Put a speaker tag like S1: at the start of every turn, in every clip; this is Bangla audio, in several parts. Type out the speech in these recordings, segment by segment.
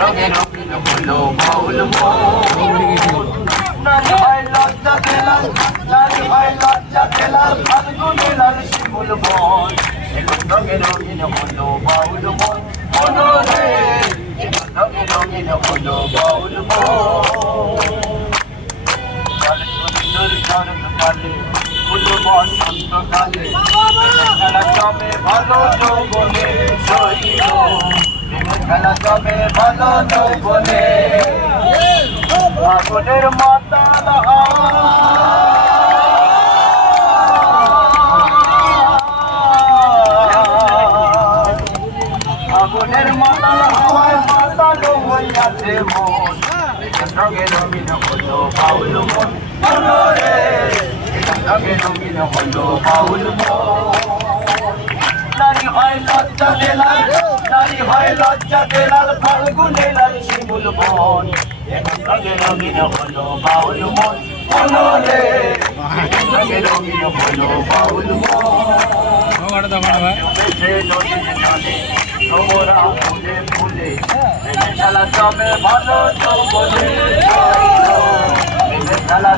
S1: রঙে রঙিন হলো বাউল নারী হয় লজ্জা দিলাম নারী হয় লজ্জা দিলাম ফাল্গুনে লাল শিমুল বন রঙে রঙিন হলো বাউল মন মনরে রঙে রঙিন হলো বাউল মন সুন্দর চরণ পালে ফুল বসন্ত কালে খেলা জমে ভালো যৌবনে খেলা জমে, ভালো যৌবনে ফাগুনের মাতাল ফাগুনের মাতাল হাওয়ায় মাতাল হইয়াছে মন। রঙে রঙিন হলো বাউল মন। মনরে রঙে রঙিন হলো বাউল মন। নারী হয় লজ্জা দেলাল নারী হয় লজ্জা দেলাল ফাল্গুনে লাল শিমুল বন রঙে রঙিন হলো বাউল মন, মনরে। রঙে রঙিন হলো বাউল মন। তোমরা ফুলে ফুলে খেলা জমে ভালো যৌবনে খেলা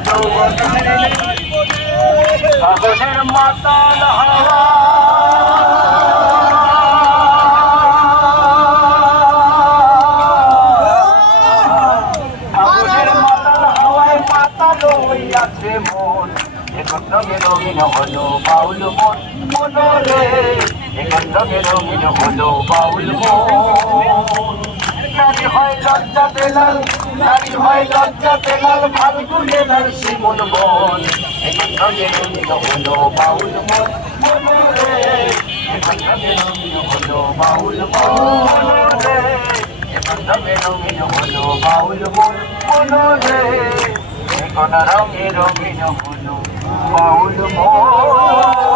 S1: ফাগুনের মাতাল হাওয়া মাতাল হইয়াছে মন। এখন রঙে রঙিন হলো বাউল মন। মনরে এখন রঙে রঙিন হলো বাউল মন। নারী হয় লজ্জা বেলাল, নারী হয় লজ্জা বেলাল, ফাল্গুনে লাল শিমুল বন। এখন রঙে রঙিন হলো বাউল মন। মনরে এখন রঙে রঙিন হলো বাউল মনরে এখন রঙে রঙিন হলো বাউল মন। মনরে এখন রঙে রঙিন হলো বাউল মন